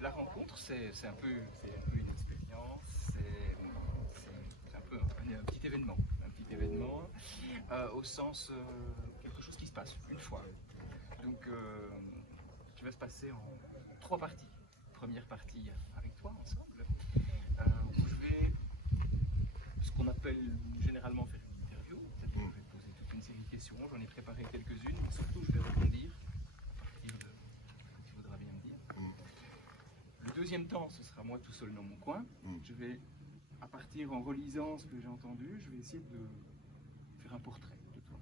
la rencontre, c'est un peu une expérience, c'est un peu un petit événement, au sens quelque chose qui se passe une fois. Donc, qui va se passer en 3 parties. Première partie avec toi ensemble, où je vais ce qu'on appelle généralement faire une interview, c'est-à-dire que je vais te poser toute une série de questions, j'en ai préparé quelques-unes, mais surtout je vais répondre à partir de ce que tu voudras bien me dire. Le deuxième temps, ce sera moi tout seul dans mon coin. Je vais, à partir en relisant ce que j'ai entendu, je vais essayer de faire un portrait de toi.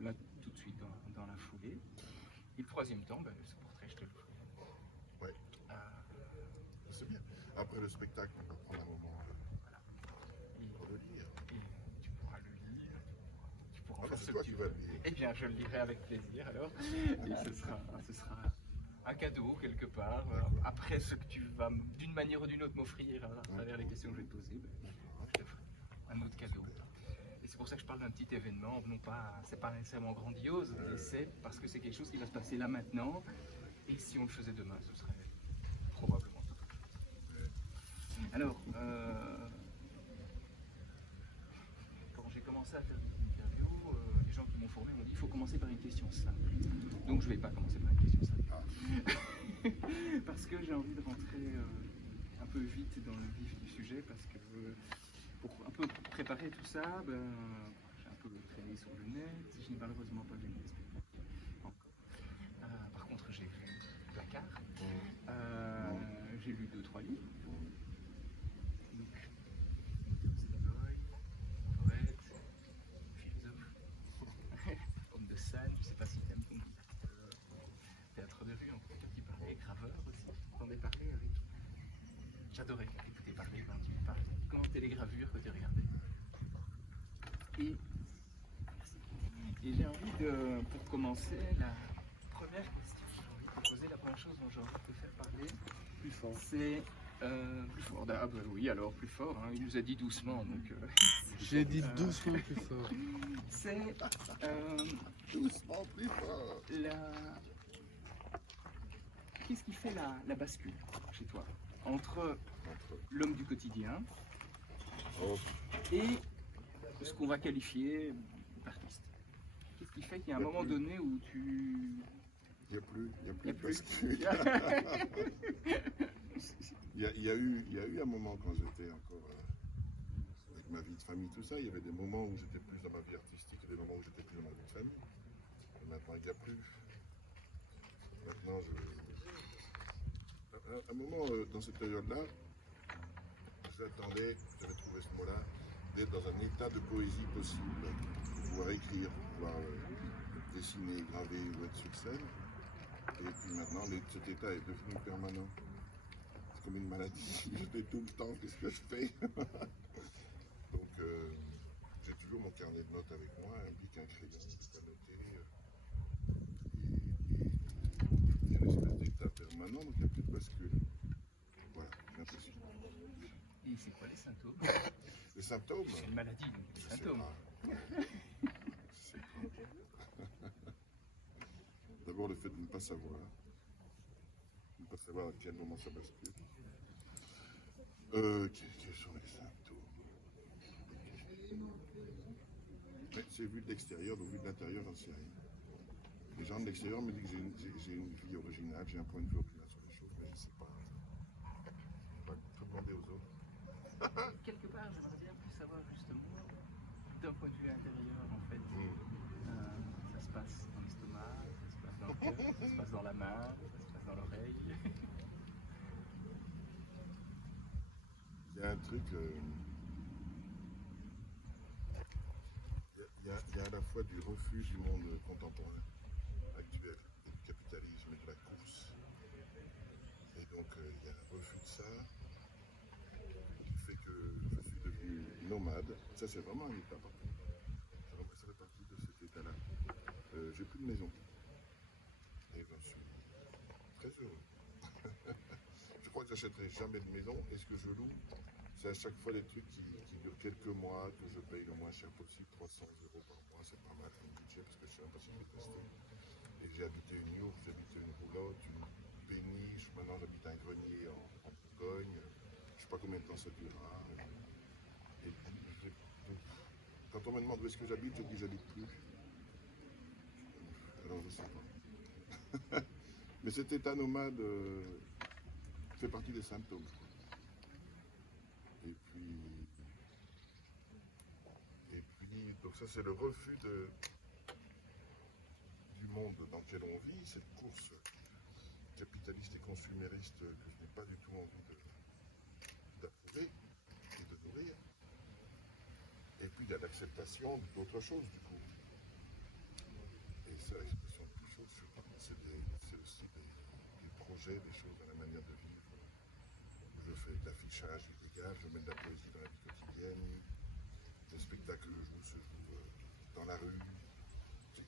Là, tout de suite, dans la foulée. Et le troisième temps, ce portrait, je te le ferai. Ouais. C'est bien. Après le spectacle, on va prendre un moment Voilà. pour le lire. Et tu pourras le lire, tu pourras en faire C'est ce toi que tu qui vas veux. le lire. Eh bien, je le lirai avec plaisir alors. Et ce sera un cadeau quelque part. Après ce que tu vas, d'une manière ou d'une autre, m'offrir à travers les questions que je vais te poser, je te ferai un autre cadeau. Et c'est pour ça que je parle d'un petit événement, non pas, c'est pas nécessairement grandiose, mais c'est parce que c'est quelque chose qui va se passer là maintenant. Et si on le faisait demain, ce serait probablement tout autre chose. Alors, quand j'ai commencé à faire des interviews, les gens qui m'ont formé m'ont dit il faut commencer par une question simple. Donc je ne vais pas commencer par une question simple. Parce que j'ai envie de rentrer un peu vite dans le vif du sujet, parce que pour un peu préparer tout ça, j'ai un peu traîné sur le net, je n'ai malheureusement pas vu les spectacles encore. Par contre, j'ai lu Placard, j'ai lu 2-3 livres. Donc, poète, philosophe, homme de scène, je ne sais pas si tu aimes ton théâtre de rue, en tout cas, tu parlais, graveur aussi, t'entendais parler avec. J'adorais écouter parler quand tu parlais, commenter les gravures que tu regardais. Et j'ai envie de, pour commencer, la première question que j'ai envie de te poser, la première chose dont j'ai envie de te faire parler, Plus fort. c'est plus fort. Ah bah oui, alors plus fort, hein, il nous a dit doucement, donc... J'ai dit doucement plus fort. C'est Doucement plus fort. Qu'est-ce qui fait la bascule chez toi entre l'homme du quotidien et ce qu'on va qualifier d'artiste? Qu'est-ce qui fait qu'il y a un moment donné où tu... Il n'y a plus de plus. bascule. Il y a eu un moment quand j'étais encore avec ma vie de famille, tout ça, il y avait des moments où j'étais plus dans ma vie artistique et des moments où j'étais plus dans ma vie de famille. Et maintenant, il n'y a plus. Maintenant, à un moment, dans cette période-là, j'avais trouvé ce mot-là, d'être dans un état de poésie possible, pouvoir écrire, pouvoir dessiner, graver ou être sur scène. Et puis maintenant, cet état est devenu permanent. C'est comme une maladie. Je fais tout le temps, qu'est-ce que je fais? Donc, j'ai toujours mon carnet de notes avec moi, un bic, un crayon, tout à noter. Il y a une espèce d'état permanent, donc il n'y a plus de bascule. Voilà, j'ai l'impression. Et c'est quoi les symptômes? Les symptômes? C'est une maladie, donc les Je sais symptômes. pas. Je sais pas. D'abord, le fait de ne pas savoir. De ne pas savoir à quel moment ça bascule. Quels sont les symptômes? Mais c'est vu de l'extérieur, donc vu de l'intérieur, j'en sais rien. Les gens de l'extérieur me disent que j'ai une vie originale, j'ai un point de vue original sur les choses, mais je ne sais pas. Je ne peux pas demander aux autres. Quelque part, j'aimerais bien plus savoir justement, d'un point de vue intérieur, en fait, ça se passe dans l'estomac, ça se passe dans le cœur, ça se passe dans la main, ça se passe dans l'oreille. Il y a un truc, il y a à la fois du refus du monde contemporain, actuel, du capitalisme et de la course. Et donc il y a un refus de ça, qui fait que je suis devenu nomade. Ça c'est vraiment un état partout. Ça fait partie de cet état-là. J'ai plus de maison. Et je suis très heureux. Je crois que j'achèterai jamais de maison. Et ce que je loue, c'est à chaque fois des trucs qui durent quelques mois, que je paye le moins cher possible, 300 € par mois, c'est pas mal comme budget, parce que je ne sais même pas si je vais tester. Et j'ai habité une yourte, j'ai habité une roulotte, une péniche, maintenant j'habite un grenier en Bourgogne. Je ne sais pas combien de temps ça durera. Et puis, quand on me demande où est-ce que j'habite, je dis j'habite plus. Alors je ne sais pas. Mais cet état nomade fait partie des symptômes. Et puis donc ça c'est le refus du monde dans lequel on vit, cette course capitaliste et consumériste que je n'ai pas du tout envie d'approuver et de nourrir. Et puis il y a l'acceptation d'autre chose du coup. Et ça, l'expression d'autre chose, c'est aussi des projets, des choses dans la manière de vivre. Où je fais de l'affichage illégal, je mets de la poésie dans la vie quotidienne. Les spectacles que je joue se jouent dans la rue.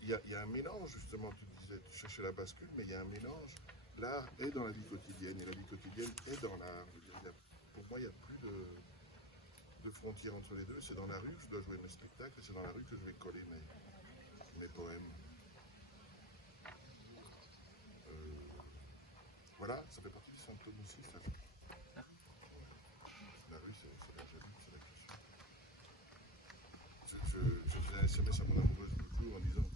Il y a un mélange, justement, tu disais, tu cherchais la bascule, mais il y a un mélange. L'art est dans la vie quotidienne et la vie quotidienne est dans l'art. Pour moi, il n'y a plus de frontières entre les deux. C'est dans la rue que je dois jouer mes spectacles et c'est dans la rue que je vais coller mes poèmes. Voilà, ça fait partie des symptômes aussi, ça. La rue, c'est là que j'habite, c'est là que je suis. Je faisais un SMS à mon amoureuse l'autre jour en disant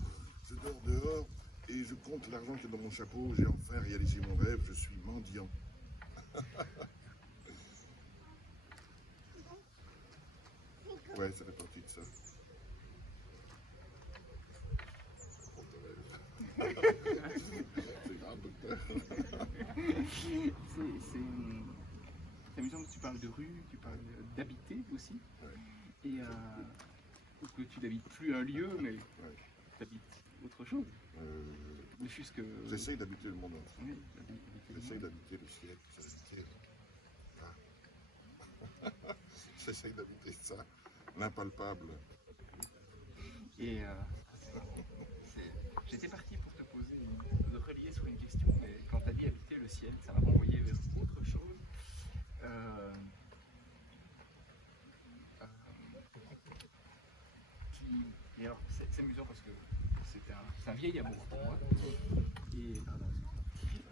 je dors dehors et je compte l'argent qui est dans mon chapeau, j'ai enfin réalisé mon rêve, je suis mendiant. Ouais, ça fait partie de ça. C'est grave, docteur. C'est amusant que tu parles de rue, tu parles d'habiter aussi. Ouais. Et que tu n'habites plus un lieu, mais Ouais. tu habites autre chose. Ne fût-ce que. J'essaye d'habiter le monde entier. Oui, habiter le J'essaye monde. d'habiter le ciel, d'habiter. J'essaye d'habiter ça, l'impalpable. Et j'étais parti pour te poser, de relier sur une question, mais quand tu as dit habiter le ciel, ça m'a renvoyé vers autre chose. Et alors, c'est amusant parce que c'est un vieil amour pour moi.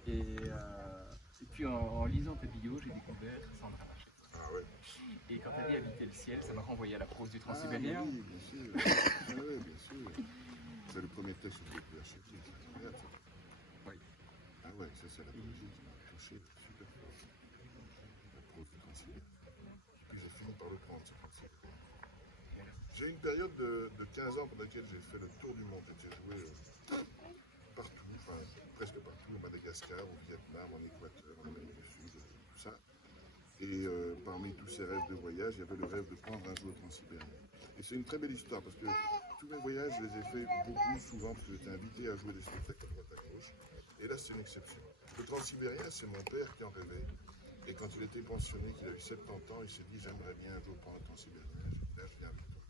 Et puis en lisant tes bios, j'ai découvert Sandra Machette. Ah ouais. Et quand tu as dit habiter le ciel, ça m'a renvoyé à la prose du Ah Transsibérien. oui, bien sûr. Ah oui, bien sûr. C'est le premier texte que j'ai pu acheter. C'est incroyable, ça. Oui. Ah ouais, ça c'est la poésie qui m'a touché super fort. La prose du Transsibérien. Puis j'ai fini par le prendre, ce Transsibérien. J'ai eu une période de 15 ans pendant laquelle j'ai fait le tour du monde. J'ai joué partout, enfin presque partout, au Madagascar, au Vietnam, en Équateur, en Amérique du Sud, tout ça. Et parmi tous ces rêves de voyage, il y avait le rêve de prendre un jour le Transsibérien. Et c'est une très belle histoire parce que tous mes voyages, je les ai faits beaucoup, souvent, parce que j'étais invité à jouer des spectacles à droite à gauche. Et là, c'est une exception. Le Transsibérien, c'est mon père qui en rêvait. Et quand il était pensionné, qu'il a eu 70 ans, il s'est dit j'aimerais bien un jour prendre le Transsibérien. J'ai dit là, je viens avec toi.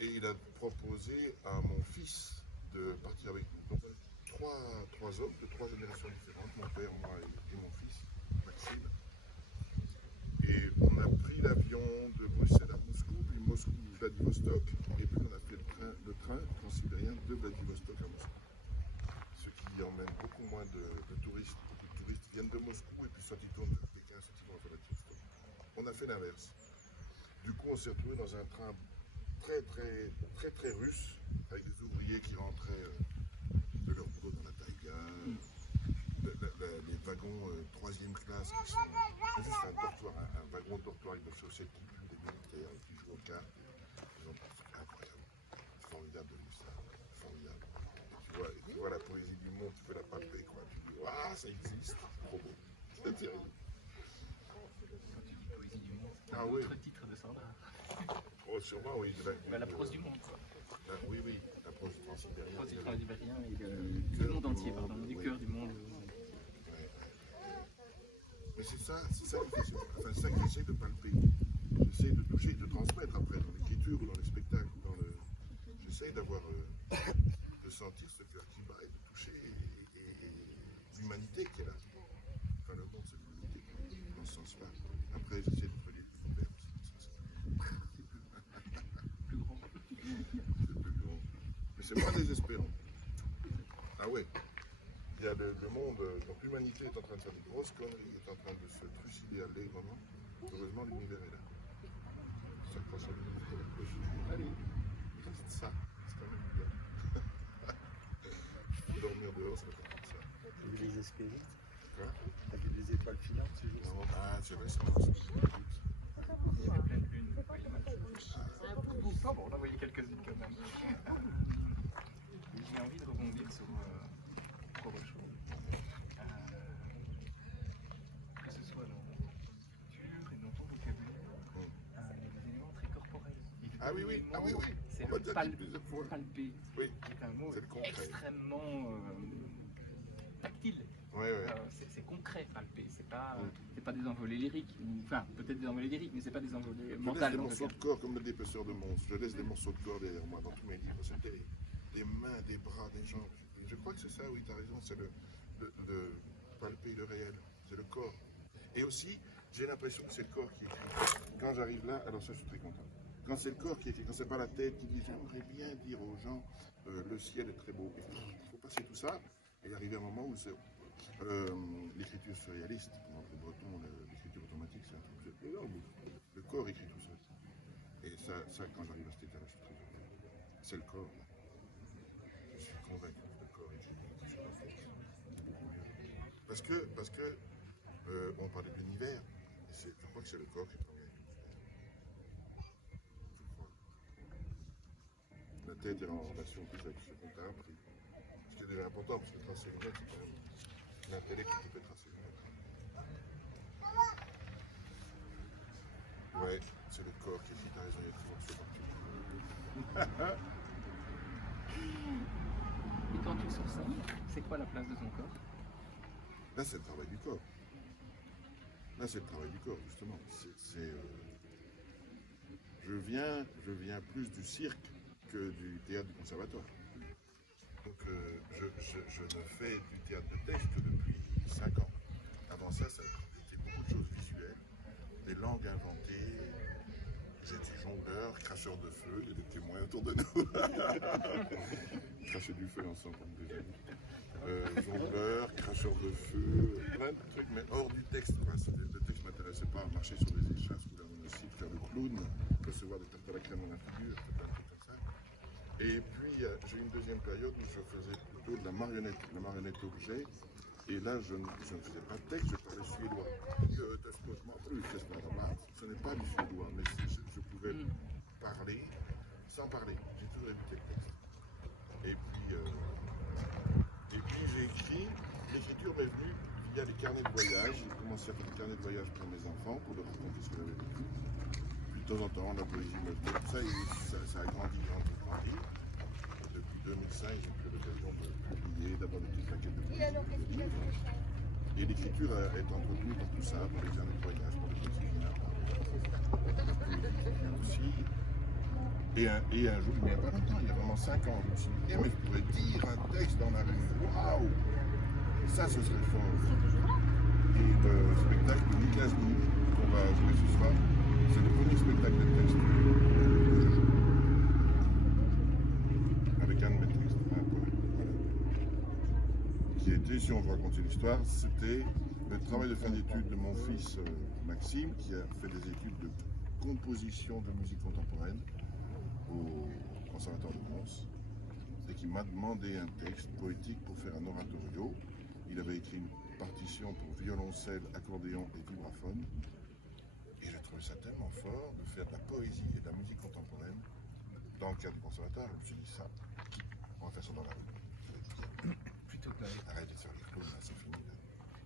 Et il a proposé à mon fils de partir avec nous. Donc, trois hommes de 3 générations différentes, mon père, moi et mon fils, Maxime. Et on a pris l'avion de Bruxelles à Moscou, puis Moscou-Vladivostok, et puis on a fait le train transsibérien de Vladivostok à Moscou. Ce qui emmène beaucoup moins de touristes. Beaucoup de touristes viennent de Moscou, et puis soit ils tournent vers Pékin, soit ils vont à Vladivostok. On a fait l'inverse. Du coup, on s'est retrouvé dans un train très russe, avec des ouvriers qui rentraient de leur boulot dans la taïga, les wagons 3e classe qui sont juste un dortoir, un wagon de dortoir avec des chaussettes qui puent, des militaires qui jouent aux cartes. C'est incroyable, formidable de vivre ça, formidable. Et tu vois la poésie du monde, tu peux la palper, quoi. Tu dis, waouh, ça existe, c'est trop beau, c'est terrible. Quand tu dis poésie du monde, c'est Ah un oui. autre titre de Sandra. Oh, sûrement, oui. La prose du monde, quoi. Oui, la prose du Transsibérien. La prose du Transsibérien et du monde entier, pardon, du cœur du monde. Mais c'est ça qui fait, enfin, c'est ça que j'essaie de palper. J'essaie de toucher, de transmettre après dans l'écriture ou dans les spectacles. J'essaie d'avoir, de sentir ce cœur qui bat et de toucher et l'humanité qui est là. Enfin, le monde, c'est l'humanité dans ce sens-là. Après, j'essaie de relier plus ouvert aussi. Plus grand. C'est plus grand. Mais c'est moins désespérant. Ah ouais. Il y a le monde, donc l'humanité est en train de faire des grosses conneries, est en train de se trucider allègrement. Heureusement, l'univers est là. Ça croit sur l'univers. Allez, reste ça. C'est quand même bien. Dormir dehors, c'est pas comme ça. T'as vu les espérites? Quoi? T'as vu les étoiles filantes ce jour? Non, ah, c'est vrai, c'est vrai. Il y avait plein de lunes. Ah bon, on a voyé quelques-unes quand même. J'ai envie de rebondir sur autre chose. Que ce soit dans l'écriture et dans ton vocabulaire, il y a des éléments très corporels. Et Ah oui, oui, ah oui, oui. C'est On m'a le déjà dit plusieurs fois. palper, Oui, qui est un mot c'est le concret. extrêmement tactile. Ouais, ouais. C'est concret, palper. C'est pas des envolées lyriques. Enfin, peut-être des envolées lyriques, mais c'est pas des envolées Je laisse mentales. des en tout morceaux cas. de corps comme le dépeceur de monstres. Je laisse des morceaux de corps derrière moi dans tous mes livres. C'est des mains, des bras, des jambes. Je crois que c'est ça, oui, tu as raison. C'est le palper le réel. C'est le corps. Et aussi, j'ai l'impression que c'est le corps qui écrit. Quand j'arrive là, alors ça, je suis très content. Quand c'est le corps qui écrit, quand c'est pas la tête qui dit j'aimerais bien dire aux gens le ciel est très beau. Il faut passer tout ça et arriver à un moment où c'est. L'écriture surréaliste, pour les Bretons, l'écriture automatique, c'est un truc énorme. Le corps écrit tout seul. Et ça quand j'arrive à cet état-là, je suis très heureux. C'est le corps, là. Je suis convaincu que le corps écrit quelque chose de force. C'est beaucoup mieux. Parce que on parlait de l'univers, et je crois que c'est le corps qui est premier avec l'univers. Je crois. La tête est en relation plus avec ce comptable, ce qui est déjà important, parce que tracer le net, c'est quand même l'intellect qui peut tracer le net. Ouais, c'est le corps qui écrit, t'as raison, il y a toujours ce partout. Et quand tu sors ça, c'est quoi la place de ton corps? Là, c'est le travail du corps. Là, c'est le travail du corps, justement. Je viens plus du cirque que du théâtre du conservatoire. Donc, je ne fais du théâtre de texte que depuis 5 ans. Avant ça était beaucoup de choses visuelles, des langues inventées. J'étais jongleur, cracheur de feu, il y a des témoins autour de nous. Cracher du feu ensemble, comme des amis. Jongleur, cracheur de feu, plein de trucs, mais hors du texte. Quoi. Le texte ne m'intéressait pas, marcher sur des échasses, ou dans le site, faire le clown, recevoir des tartes à la crème dans la figure, plein de trucs comme ça. Et puis, j'ai eu une deuxième période où je faisais plutôt de la marionnette objet. Et là, je ne faisais pas de texte, je parlais suédois. Ce n'est pas du suédois, mais je pouvais parler sans parler. J'ai toujours évité le texte. Et puis j'ai écrit, l'écriture m'est venue via les carnets de voyage. J'ai commencé à faire des carnets de voyage pour mes enfants, pour leur raconter ce que j'avais vécu. Puis de temps en temps, la poésie me venait. Ça a grandi. Depuis 2005, j'ai pris l'occasion de publier d'abord des petites maquettes de poésie. Et l'écriture est entretenue par tout ça, par les carnets de voyage, par les quotidiens, par la poésie aussi. Et un jour, il n'y a pas longtemps, il y a vraiment 5 ans, je me suis dit, mais je pourrais dire un texte dans la rue. Waouh! Ça, ce serait fort. Et le spectacle de Nicolas Lee, qu'on va jouer ce soir, c'est le premier spectacle de texte que je joue. Avec un de mes textes, un poème. Voilà. Qui était, si on veut raconter l'histoire, c'était le travail de fin d'études de mon fils Maxime, qui a fait des études de composition de musique contemporaine au Conservatoire de Mons, et qui m'a demandé un texte poétique pour faire un oratorio. Il avait écrit une partition pour violoncelle, accordéon et vibraphone. Et j'ai trouvé ça tellement fort de faire de la poésie et de la musique contemporaine dans le cadre du conservatoire. Je me suis dit, ça, on va faire ça dans la rue. Plutôt que Arrête de faire les clowns, là, c'est fini. Là.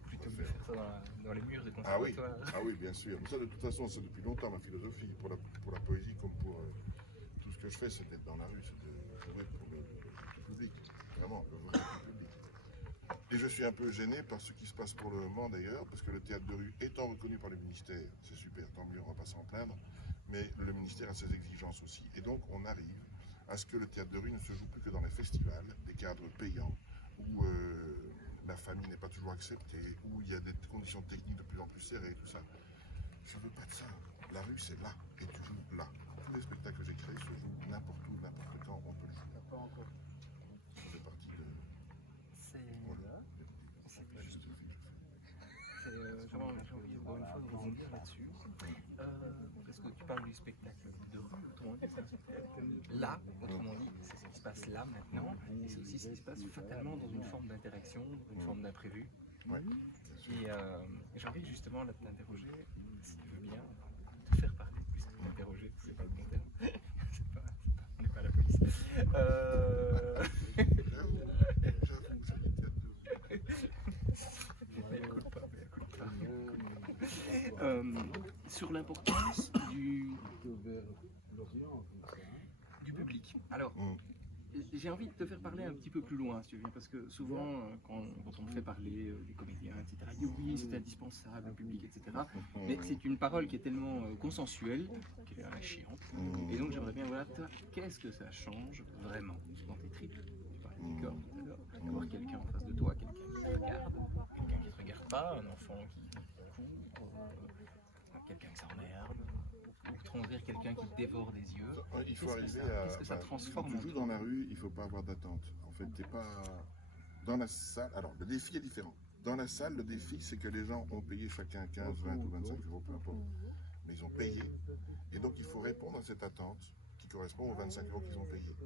plutôt que de faire ça dans les murs des Ah oui, conservatoires. ah oui, bien sûr. Mais ça, de toute façon, c'est depuis longtemps ma philosophie. Pour la poésie comme pour tout ce que je fais, c'est d'être dans la rue, c'est de être pour le public. Vraiment, le vrai public. Et je suis un peu gêné par ce qui se passe pour le moment d'ailleurs, parce que le théâtre de rue étant reconnu par le ministère, c'est super, tant mieux, on va pas s'en plaindre, mais le ministère a ses exigences aussi. Et donc on arrive à ce que le théâtre de rue ne se joue plus que dans les festivals, des cadres payants, où la famille n'est pas toujours acceptée, où il y a des conditions techniques de plus en plus serrées, tout ça. Je veux pas de ça. La rue c'est là, et tu joues là. Tous les spectacles que j'ai créés se jouent n'importe où, n'importe quand, on peut le jouer. Pas encore. Ça fait partie parle du spectacle de rue, autrement dit, c'est un spectacle là, autrement dit, c'est ce qui se passe là maintenant, et c'est aussi ce qui se passe fatalement dans une forme d'interaction, dans une forme d'imprévu. Ouais. Et j'ai envie justement là, de t'interroger, si tu veux bien, te faire parler, puisque t'interroger, c'est pas le bon terme. On n'est pas à la police. Sur l'importance du public. Alors, j'ai envie de te faire parler un petit peu plus loin, si tu veux bien, parce que souvent, quand on me fait parler des comédiens, etc., ils disent oui, c'est indispensable, le public, etc. Mais c'est une parole qui est tellement consensuelle qu'elle est chiante. Et donc, j'aimerais bien voir, toi, qu'est-ce que ça change vraiment dans tes tripes? Tu parlais des corps tout à l'heure, d'avoir quelqu'un en face de toi, quelqu'un qui te regarde, quelqu'un qui ne te regarde pas, un enfant qui court, quelqu'un qui s'emmerde. Autrement dire, quelqu'un qui dévore des yeux. Il faut arriver à. Qu'est-ce que ça transforme? Quand tu joues dans la rue, il ne faut pas avoir d'attente. En fait, t'es pas. Dans la salle. Alors, le défi est différent. Dans la salle, le défi, c'est que les gens ont payé chacun 15, 20 ou 25 euros, peu importe. Mais ils ont payé. Et donc, il faut répondre à cette attente qui correspond aux 25 euros qu'ils ont payés.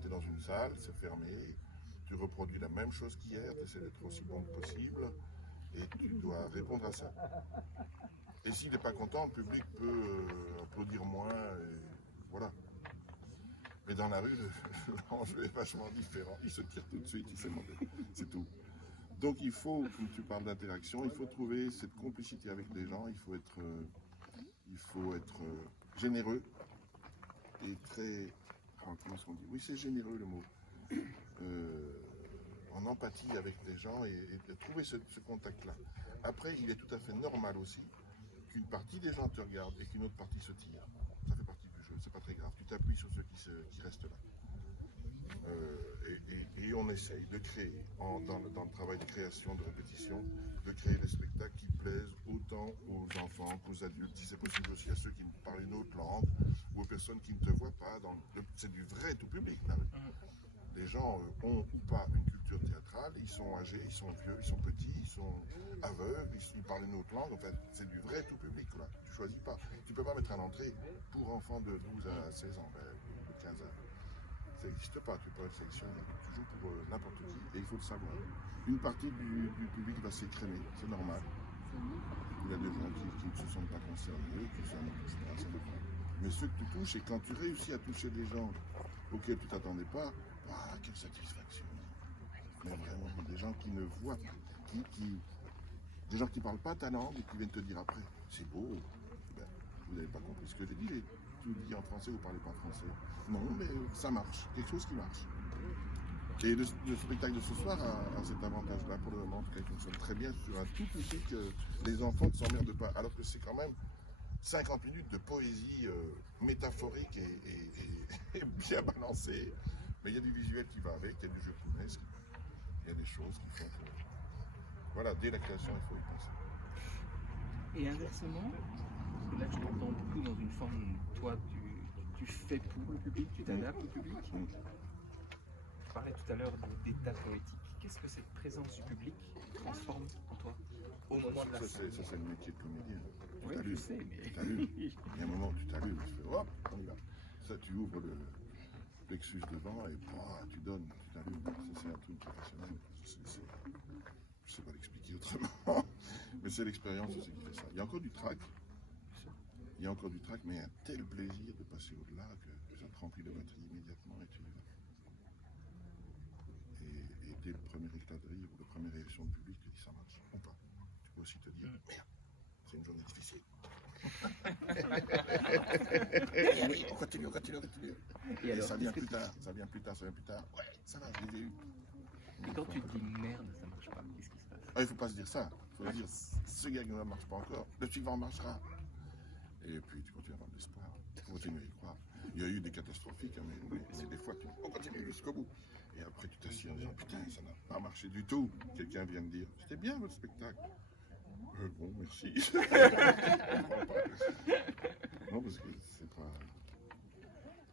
Tu es dans une salle, c'est fermé. Tu reproduis la même chose qu'hier. Tu essaies d'être aussi bon que possible. Et tu dois répondre à ça. Et s'il n'est pas content, le public peut applaudir moins, et voilà. Mais dans la rue, l'enjeu est vachement différent. Il se tire tout de suite, il s'est demandé. C'est tout. Donc il faut, comme tu parles d'interaction, il faut trouver cette complicité avec les gens, il faut être généreux et très... comment est-ce qu'on dit? Oui, c'est généreux le mot. En empathie avec les gens et de trouver ce contact-là. Après, il est tout à fait normal aussi qu'une partie des gens te regardent et qu'une autre partie se tire. Ça fait partie du jeu, c'est pas très grave. Tu t'appuies sur ceux qui restent là. Et on essaye de créer, dans le travail de création, de répétition, de créer des spectacles qui plaisent autant aux enfants qu'aux adultes, si c'est possible aussi à ceux qui parlent une autre langue, ou aux personnes qui ne te voient pas. C'est du vrai tout public, là. Les gens ont ou pas une culture théâtrale, ils sont âgés, ils sont vieux, ils sont petits, ils sont aveugles, ils parlent une autre langue, en fait, c'est du vrai tout public, là. Tu choisis pas. Tu peux pas mettre à l'entrée pour enfants de 12 à 16 ans, de 15 ans. Ça n'existe pas, tu peux être sélectionné. Tu joues pour n'importe qui, et il faut le savoir. Une partie du public va s'écrémer, c'est normal. Il y a des gens qui ne se sentent pas concernés, qui s'en touchent pas, ça dépend. Mais ceux que tu touches, et quand tu réussis à toucher des gens auxquels tu t'attendais pas, ah, quelle satisfaction! Mais vraiment, des gens qui ne voient pas, des gens qui ne parlent pas ta langue et qui viennent te dire après, c'est beau, ben, vous n'avez pas compris ce que j'ai dit, j'ai tout dit en français, vous ne parlez pas français. Non, mais ça marche, quelque chose qui marche. Et le spectacle de ce soir a cet avantage-là pour le moment, en tout cas, il fonctionne très bien sur un tout public, les enfants ne s'emmerdent pas, alors que c'est quand même 50 minutes de poésie métaphorique et bien balancée. Mais il y a du visuel qui va avec, il y a du jeu promesse, il y a des choses qui font que... Voilà, dès la création, il faut y penser. Et inversement, là je t'entends beaucoup dans une forme, toi tu fais pour le public, tu t'adaptes au public. Tu parlais tout à l'heure d'état poétique. Qu'est-ce que cette présence du public transforme en toi au moment de la scène? Ça c'est le métier de comédien. Oui, je sais, mais... Tu t'allumes. Il y a un moment où tu t'allumes, tu fais hop, on y va. Ça, tu ouvres le plexus devant et tu donnes, tu t'allumes. Ça, c'est un truc professionnel. Je ne sais pas l'expliquer autrement. Mais c'est l'expérience aussi qui fait ça. Il y a encore du trac. Mais un tel plaisir de passer au-delà que ça te remplit de batterie immédiatement et tu y vas. Et dès le premier éclat de rire ou la première réaction du public, tu dis ça marche ou pas. Tu peux aussi te dire merde, c'est une journée difficile. Oui, on continue. Et alors, ça vient plus tard. Ouais, ça va, je l'ai eu. Et quand tu te dis merde, ça marche pas, qu'est-ce qui se passe? Il ne faut pas se dire ça. Il faut dire ce gag ne marche pas encore, le suivant marchera. Et puis tu continues à avoir de l'espoir. Tu continues à y croire. Il y a eu des catastrophiques, hein, mais c'est des fois on continue jusqu'au bout. Et après tu t'assieds en disant putain, ça n'a pas marché du tout. Quelqu'un vient de dire c'était bien votre spectacle. Bon, merci. Non, parce que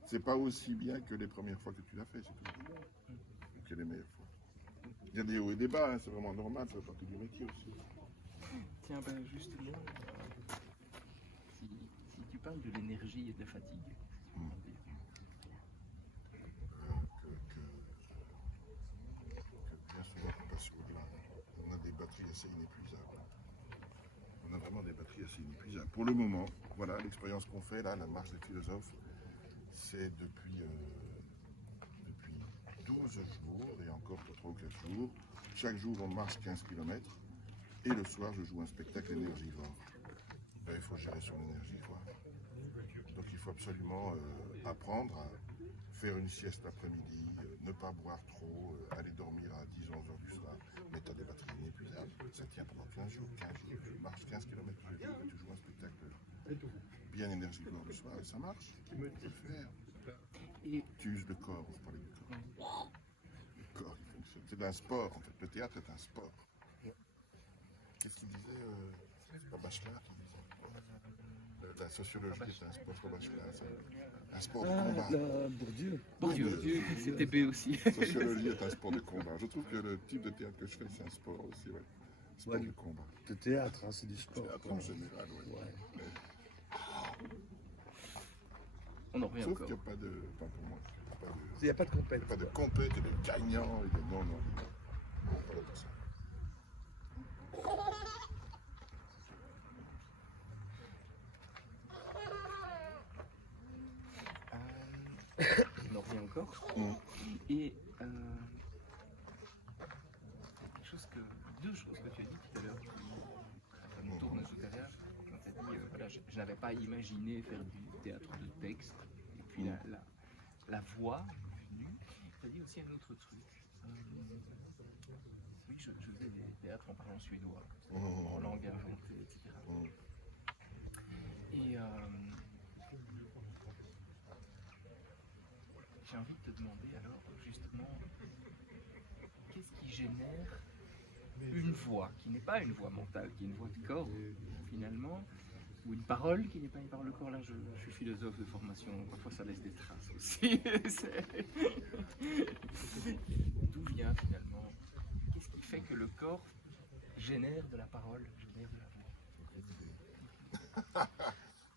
c'est pas aussi bien que les premières fois que tu l'as fait, c'est tout. Ou que les meilleures fois. Il y a des hauts et des bas, hein, c'est vraiment normal, ça fait partie du métier aussi. Tiens, ben justement, si tu parles de l'énergie et de la fatigue. Que bien souvent on passe au-delà. On a des batteries assez inépuisables. On a vraiment des batteries assez inépuisables. Pour le moment, voilà l'expérience qu'on fait là, la marche des philosophes, c'est depuis 12 jours et encore pour 3 ou 4 jours. Chaque jour on marche 15 km et le soir je joue un spectacle énergivore. Ben, il faut gérer son énergie quoi. Donc il faut absolument apprendre à faire une sieste l'après-midi, ne pas boire trop, aller dormir à 10-11 heures du soir, mais tu as des batteries inépuisables, ça tient pendant 15 jours, tu marches 15 km tous les jours et tu joues un spectacle bien énergivore le soir et ça marche, tu peux le faire. Et Tu uses le corps, on parlait du corps. Le corps, il fonctionne. C'est un sport en fait, le théâtre est un sport. Qu'est-ce qu'il disait Bachelard qui disait la sociologie est un sport pour Bachelard, c'est un sport de combat. Bourdieu. Bourdieu, c'était B aussi. Sociologie est un sport de combat. Je trouve que le type de théâtre que je fais, c'est un sport aussi, ouais. Sport Ouais, de combat. Le théâtre, hein, c'est du sport. Théâtre en général, ouais. Ouais. On en revient Sauf encore. qu'il n'y a pas de. Pas pour moi. Il n'y a pas de Il n'y compète. a pas de compète et de gagnant. Et de... Non, non. Pas de ça. On en revient encore. Mm. Et deux choses que tu as dit tout à l'heure, ça nous tourne tout à l'heure, quand tu as dit, voilà, je n'avais pas imaginé faire du théâtre de texte, et puis la voix est venue. Tu as dit aussi un autre truc. Oui, je faisais des théâtres en parlant suédois, en langue inventée, etc. Et j'ai envie de te demander alors justement, qu'est-ce qui génère une voix qui n'est pas une voix mentale, qui est une voix de corps finalement, ou une parole qui n'est pas une parole de corps. Là, je suis philosophe de formation, parfois ça laisse des traces aussi. D'où vient finalement, qu'est-ce qui fait que le corps génère de la parole, génère de la voix?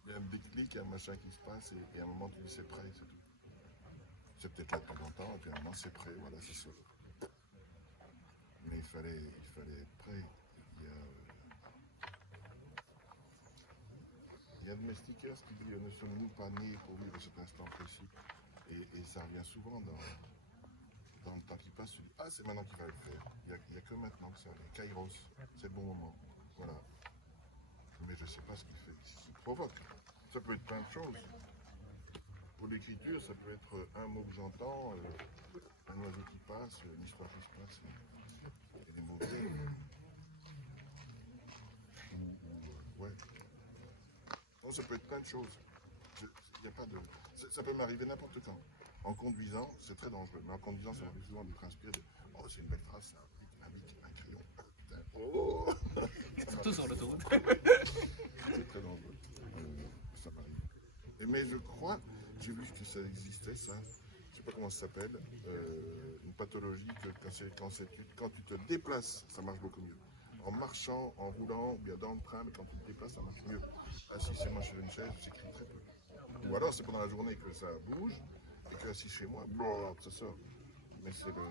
Il y a un déclic, il y a un machin qui se passe, et à un moment tu dis c'est prêt, c'est tout. C'est peut-être là de temps en temps, et puis à un moment c'est prêt, voilà, c'est ça. Mais il fallait être prêt. Il y a Domestiqueurs qui dit ne sommes-nous pas nés pour vivre cet instant précis. Et ça revient souvent dans le temps qui passe. Tu dis, ah, c'est maintenant qu'il va le faire. Il n'y a que maintenant que ça arrive. Kairos, c'est le bon moment. Voilà. Mais je ne sais pas ce qu'il fait, ce qu'il provoque. Ça peut être plein de choses. Pour l'écriture, ça peut être un mot que j'entends, un oiseau qui passe, une histoire qui se passe. Et des mots clés. Ouais. Non, ça peut être plein de choses. Y a pas de... Ça peut m'arriver n'importe quand. En conduisant, c'est très dangereux, mais en conduisant, ça m'arrive souvent de transpirer de oh, c'est une belle phrase, ça, un bic, un crayon. Putain, oh Surtout sur l'autoroute. C'est très dangereux. Ça m'arrive. Mais je crois, j'ai vu que ça existait, ça. Je sais pas comment ça s'appelle. Une pathologie que quand tu te déplaces, ça marche beaucoup mieux. En marchant, en roulant, ou bien dans le train, mais quand tu te déplaces, ça marche mieux. Assis chez moi sur une chaise, j'écris très peu. Ou alors c'est pendant la journée que ça bouge, et que assis chez moi, ça sort. Mais c'est le...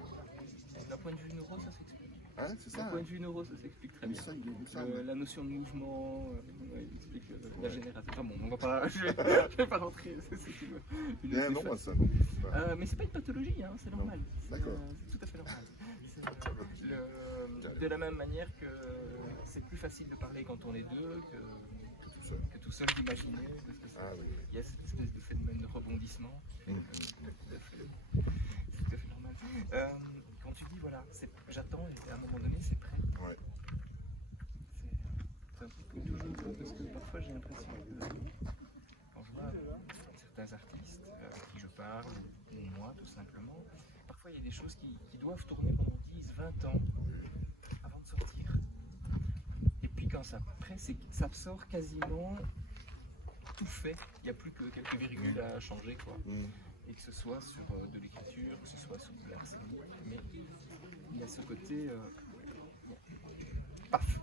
D'un point de vue neuro, ça s'explique. Hein, c'est ça. D'un point de vue neuro, ça s'explique très bien. La notion de mouvement, ouais, il explique la génération. Enfin bon, on va pas, je vais pas rentrer. Non, moi ça. Mais c'est pas une pathologie, hein, c'est normal. D'accord. C'est tout à fait normal. De la même manière que c'est plus facile de parler quand on est deux que tout seul d'imaginer. Il y a cette espèce de phénomène de rebondissement. C'est tout à fait normal. Quand tu dis voilà, j'attends et à un moment donné c'est prêt. Ouais. C'est un truc que toujours parce que parfois j'ai l'impression que quand je vois certains artistes avec qui je parle, ou moi tout simplement, parfois il y a des choses qui doivent tourner pendant 10-20 ans avant de sortir. Et puis quand ça presse, ça sort quasiment tout fait. Il n'y a plus que quelques virgules à changer, quoi. Et que ce soit sur de l'écriture, que ce soit sur de l'arsenic, mais il y a ce côté paf.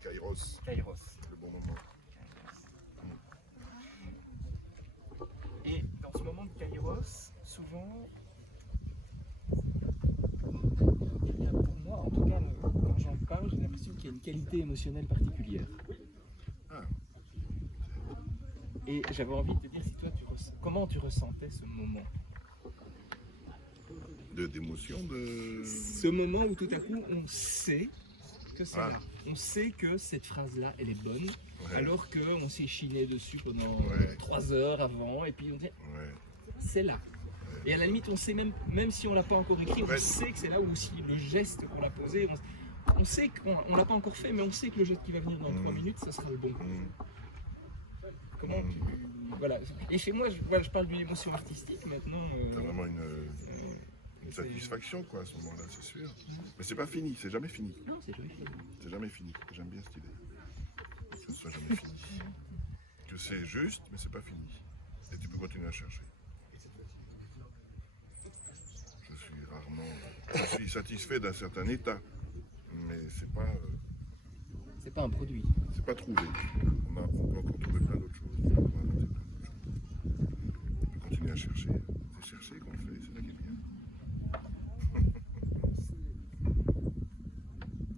Kairos. Kairos. Le bon moment. qualité émotionnelle particulière. Ah. Et j'avais envie de te dire, si toi, comment tu ressentais ce moment? D'émotion, de... Ce moment où tout à coup, on sait que c'est Ah. là. On sait que cette phrase-là, elle est bonne, Ouais, alors qu'on s'est chiné dessus pendant Ouais. 3 heures avant, et puis on dit, ouais. c'est là. Et à la limite, on sait même si on l'a pas encore écrit, on Ouais. sait que c'est là, ou si le geste qu'on a posé, on sait qu'on l'a pas encore fait, mais on sait que le geste qui va venir dans 3 minutes, ça sera le bon. Comment voilà. Et chez moi, je parle d'une émotion artistique maintenant. T'as vraiment une c'est- satisfaction, quoi, à ce moment-là, c'est sûr. Mais c'est pas fini, c'est jamais fini. Non, c'est joli. C'est jamais fini. J'aime bien cette idée. Que ce soit jamais fini. Que c'est juste, mais c'est pas fini. Et tu peux continuer à chercher. Je suis satisfait d'un certain état, mais c'est pas un produit. c'est pas trouvé. On peut encore trouver plein d'autres choses. On peut inventer plein d'autres choses. On peut continuer à chercher. C'est chercher qu'on fait, c'est là qui est bien.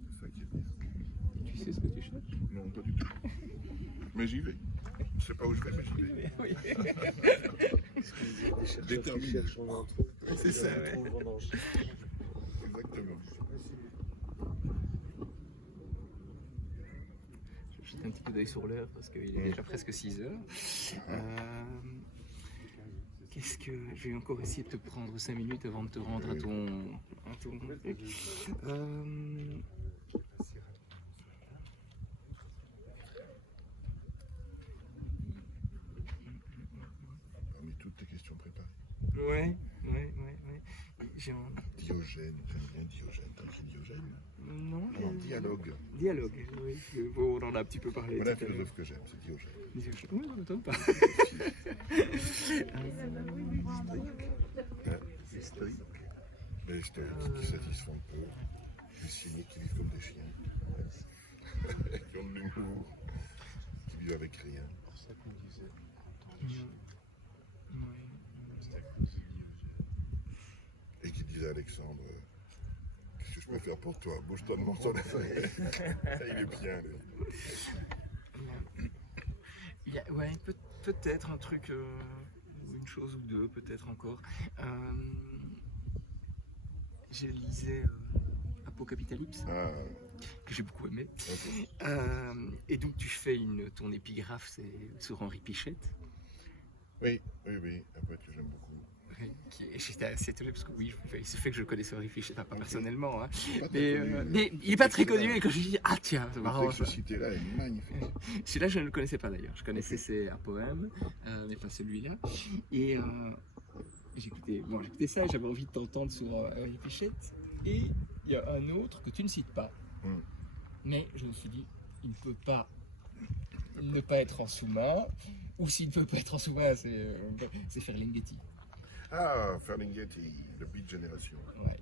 C'est ça qui est bien. Tu sais ce que tu cherches? Non, pas du tout. Mais j'y vais. Je sais pas où je vais, mais j'y vais. Oui. Parce qu'il y a des chercheurs Déterminé. qui cherchent, on en trouve. C'est ça, On ouais. trouve en danger. Exactement. Je jette un petit coup d'œil sur l'heure parce qu'il est déjà presque 6 heures. Qu'est-ce que. Je vais encore essayer de te prendre 5 minutes avant de te rendre à ton truc. Parmi toutes tes questions préparées. Ouais. J'ai un... Diogène, j'aime bien Diogène. T'as écrit Diogène? Non, Non, dialogue. Dialogue, oui. Bon, on en a un petit peu parlé. Voilà un tout à l'heure. philosophe que j'aime, c'est Diogène. Oui, ça m'étonne pas. Les stoïques. Les stoïques qui satisfont peu. Les cyniques qui vivent comme des chiens. Qui ont de l'humour. Qui vivent avec rien. C'est pour ça qu'on disait. Et qui disait à Alexandre, qu'est-ce que je peux faire pour toi? Bouge-toi de mon soleil. Il est bien, lui. Il y a, ouais, peut-être un truc, ou une chose ou deux, peut-être encore. Je lisais Apocalypse, Ah, que j'ai beaucoup aimé. ok. Et donc tu fais ton épigraphe, c'est sur Henri Pichette. Oui, un poète que j'aime beaucoup. J'étais assez étonné parce que oui, il se fait que je connaissais Henri Pichette, enfin, pas personnellement, hein, Pas très connu, mais il n'est pas très connu et quand je dis ah tiens, c'est Le marrant. texte cité là est magnifique. Celui-là, je ne le connaissais pas d'ailleurs. Je connaissais c'est un poème, mais pas celui-là. Et j'écoutais ça et j'avais envie de t'entendre sur Henri Pichette. Et il y a un autre que tu ne cites pas. Mais je me suis dit, il ne peut pas ne pas être en sous-main. Ou s'il ne peut pas être en sous-main, c'est Ferlinghetti. Ah, Ferlinghetti, The Beat Generation. Ouais.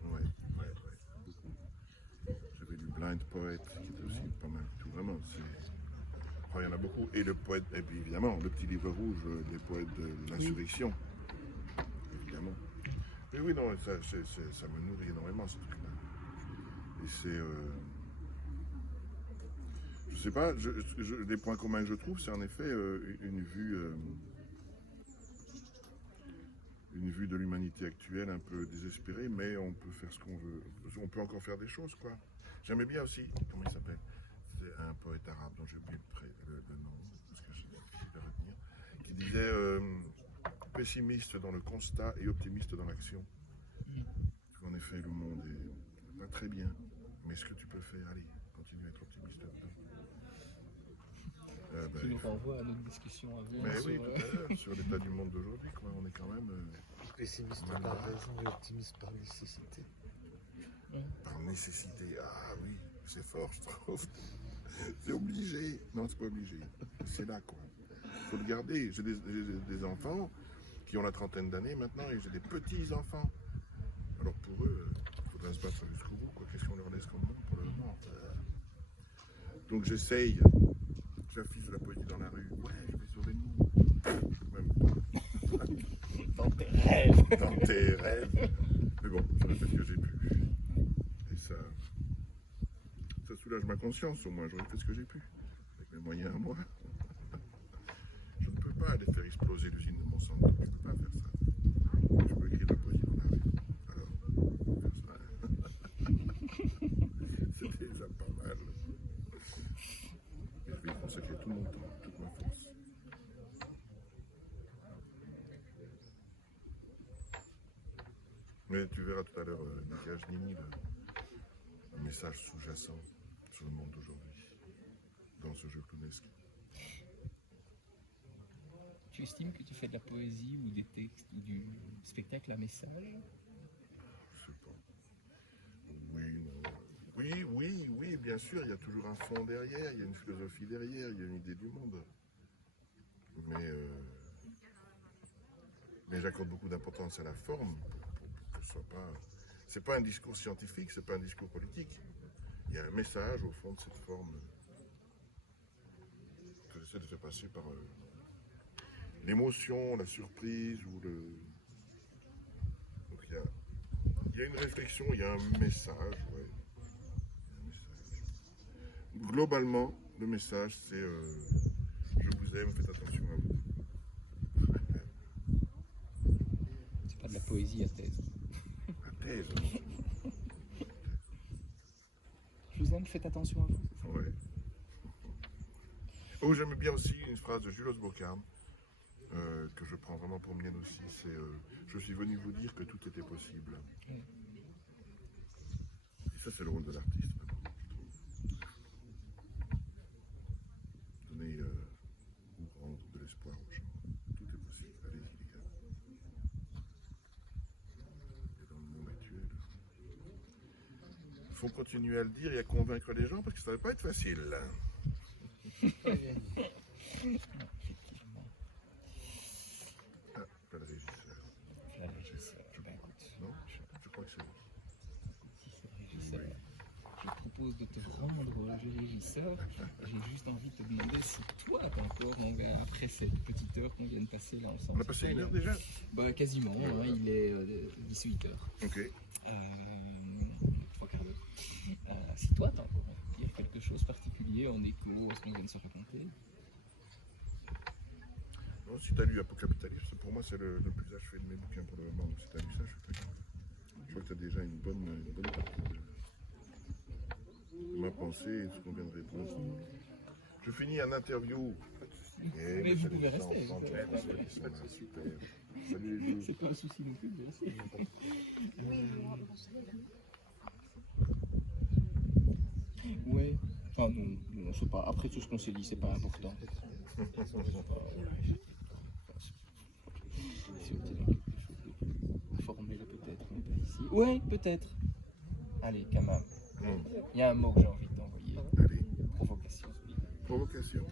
Beaucoup. J'avais lu Blind Poet, qui était aussi pas mal. Tout vraiment, il y en a beaucoup. Et le poète, et puis évidemment, le petit livre rouge, les poètes de l'insurrection. Évidemment. Mais oui, non, ça me nourrit énormément, ce truc-là. Et c'est. Je sais pas, les points communs que je trouve, c'est en effet une vue de l'humanité actuelle un peu désespérée, mais on peut faire ce qu'on veut. On peut encore faire des choses, quoi. J'aimais bien aussi, comment il s'appelle? C'est un poète arabe dont j'ai oublié le nom, parce que j'ai difficile à retenir, qui disait pessimiste dans le constat et optimiste dans l'action. En effet, le monde est pas très bien, mais ce que tu peux faire, allez, continue à être optimiste dedans. Qui nous renvoie à notre discussion avant. Mais sur, oui, tout à l'heure, sur l'état du monde d'aujourd'hui, quoi. On est quand même Pessimiste par raison et optimiste par nécessité. par nécessité. Ah oui, c'est fort, je trouve. C'est obligé. Non, c'est pas obligé. C'est là, quoi. Il faut le garder. J'ai des enfants qui ont la trentaine d'années maintenant et j'ai des petits-enfants. Alors pour eux, il faudrait se battre jusqu'au bout, quoi. Qu'est-ce qu'on leur laisse comme monde pour le moment? Donc j'essaye. J'affiche de la poésie dans la rue. Ouais, je vais sur des mots. Même pas. Dans tes rêves. Dans tes rêves. Mais bon, j'en ai fait ce que j'ai pu. Et ça soulage ma conscience, au moins, j'aurais fait ce que j'ai pu, avec mes moyens à moi. Je ne peux pas aller faire exploser l'usine de Monsanto, je ne peux pas faire ça. Je peux écrire de la poésie dans la rue. Alors, faire ça. C'est déjà pas mal. Et je vais y consacrer tout mon temps, toute ma force. Mais tu verras tout à l'heure, Michael Nini, le message sous-jacent sur le monde d'aujourd'hui, dans ce jeu clownesque. Tu estimes que tu fais de la poésie ou des textes ou du spectacle à message? Je sais pas. Oui, non. Oui, bien sûr, il y a toujours un fond derrière, il y a une philosophie derrière, il y a une idée du monde. Mais j'accorde beaucoup d'importance à la forme, pour que ce soit pas... C'est pas un discours scientifique, c'est pas un discours politique. Il y a un message au fond de cette forme que j'essaie de faire passer par l'émotion, la surprise ou le... Donc il y a une réflexion, il y a un message, ouais. Globalement, le message, c'est je vous aime, faites attention à vous. C'est pas de la poésie à thèse. À thèse. Je vous aime, faites attention à vous. Ouais. Oh, j'aime bien aussi une phrase de Julos Bocarme, que je prends vraiment pour mienne aussi, c'est je suis venu vous dire que tout était possible. Et ça, c'est le rôle de l'artiste. Donner ou rendre de l'espoir aux gens. Tout est possible. Allez-y, les gars. Et dans le monde actuel, il faut continuer à le dire et à convaincre les gens parce que ça ne va pas être facile. Effectivement. Ah, pas le régisseur. La régisseur. Ben écoute, Non, je crois que c'est lui. si c'est le régisseur, je propose de te rendre le régisseur. J'ai juste envie de te demander si toi, t'as encore, mon gars, après cette petite heure qu'on vient de passer là ensemble. On a passé une heure déjà? Bah quasiment, hein, il est 18h. Ok. 3 quarts d'heure. Si toi, t'as encore envie de dire quelque chose de particulier en écho à ce qu'on vient de se raconter. Non, si tu as lu Apocapitalisme, pour moi c'est le plus achevé de mes bouquins pour le moment. Donc si tu as lu ça, je suis très content. Je crois que tu as déjà une bonne partie de ma pensée et de ce qu'on vient de répondre. Je finis un interview. Mais vous pouvez rester. C'est super. Salut les C'est pas un souci non plus, merci. Ouais. Enfin non, je sais pas. Après tout ce qu'on s'est dit, c'est pas important. Si on tient quelque chose de plus formel peut-être, mais pas ici. Ouais, peut-être. Allez, Kamam. Il y a un mot que j'ai envie de t'envoyer. Allez, Provocation. provocation.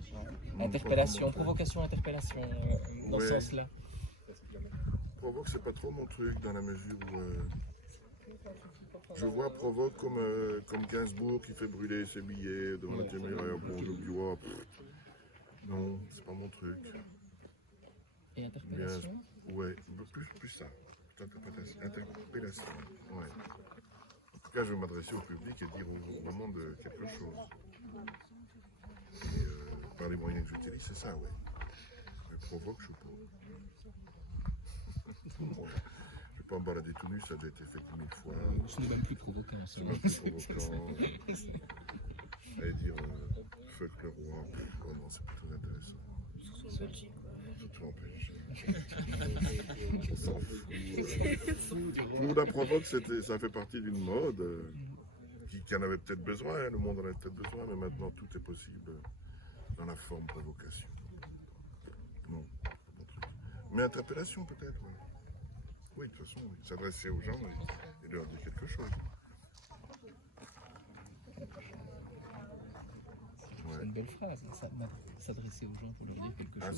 Interpellation, provocation, interpellation, dans ce Ouais. sens-là. Provoque, c'est pas trop mon truc dans la mesure où je vois Provoque comme Gainsbourg qui fait brûler ses billets devant la téméraire. Bon, je dis, oh, non, c'est pas mon truc. Et interpellation? Ouais, plus ça. Interpellation. Ouais. En tout cas, je veux m'adresser au public et dire au monde quelque chose. Et par les moyens que j'utilise, c'est ça, ouais. Je provoque, je suis pas. Je vais pas me balader tout nu, ça a déjà été fait 10 000 fois. Ce n'est même plus provoquant, ça. C'est même plus provoquant. Allez dire fuck le roi. Oh non, c'est pas très intéressant. Surtout en Belgique. On s'en fout. Nous, la provoque, ça fait partie d'une mode qui en avait peut-être besoin, hein, le monde en avait peut-être besoin, mais maintenant tout est possible dans la forme provocation. Non, pas mon truc. Mais interpellation peut-être, ouais. Oui, de toute façon, oui. S'adresser aux gens et leur dire quelque chose. C'est une belle phrase, s'adresser aux gens pour leur dire quelque chose. Ah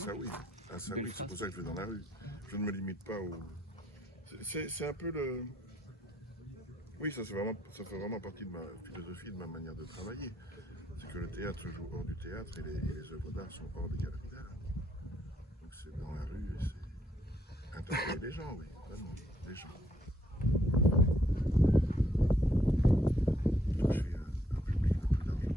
ça oui, c'est pour ça que je vais dans la rue. Je ne me limite pas au... C'est un peu le... Oui, ça fait vraiment partie de ma philosophie, de ma manière de travailler. C'est que le théâtre se joue hors du théâtre et les œuvres d'art sont hors des galeries d'art. Donc c'est dans la rue et c'est interpeller les gens, oui, vraiment, les gens. Toucher un public le plus large possible.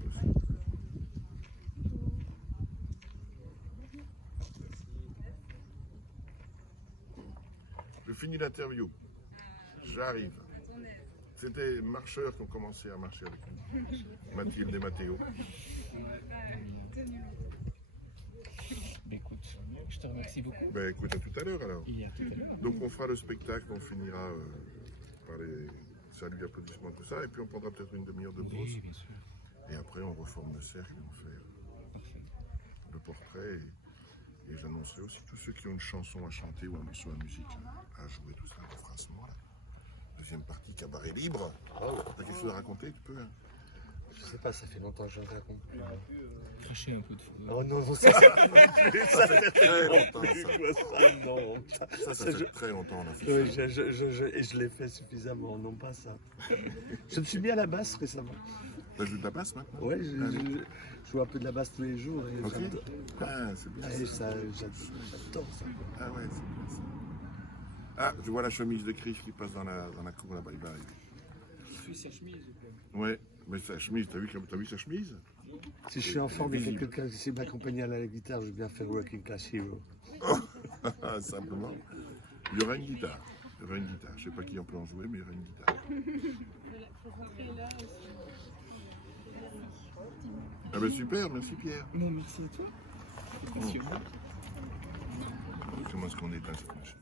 fini l'interview. J'arrive. C'était marcheurs qui ont commencé à marcher avec nous. Mathilde et Mathéo. Bah, écoute, je te remercie beaucoup. Ben écoute, à tout à l'heure alors. Et à tout à l'heure. Donc on fera le spectacle, on finira par les saluts, applaudissements, tout ça, et puis on prendra peut-être une demi-heure de pause. Oui, bien sûr. Et après on reforme le cercle et on fait Parfait. le portrait. Et j'annoncerai aussi tous ceux qui ont une chanson à chanter ou un morceau à musique à jouer, tout ça, on fera à ce moment-là. Deuxième partie, cabaret libre. T'as quelque chose à raconter, tu peux hein? Je sais pas, ça fait longtemps que je ne raconte plus. Cracher un peu de feu. Oh non, non, ça fait Ça fait très longtemps, ça. Non, ça fait très longtemps, on a fait Oui, ça. et je l'ai fait suffisamment, non pas ça. Je me suis mis à la basse récemment. T'as joué de la basse maintenant? Ouais, je joue un peu de la basse tous les jours et Ok. j'adore. Ah, c'est bien Et ça. j'adore ça. Ah ouais, c'est bien ça. Ah, je vois la chemise de Chris qui passe dans la cour là-bas. Il arrive. Je suis sa chemise. Ouais, mais sa chemise, t'as vu sa chemise? Si je suis en forme et qu'il y a Visible. quelqu'un qui sait m'accompagner à la guitare, je vais bien faire Working Class Hero. Simplement. Il y aura une guitare. Il y aura une guitare. Je sais pas qui en peut en jouer, mais il y aura une guitare. Ah ben super, merci Pierre. Non, merci à toi. C'est passionnant. Comment est-ce qu'on éteint cette machine?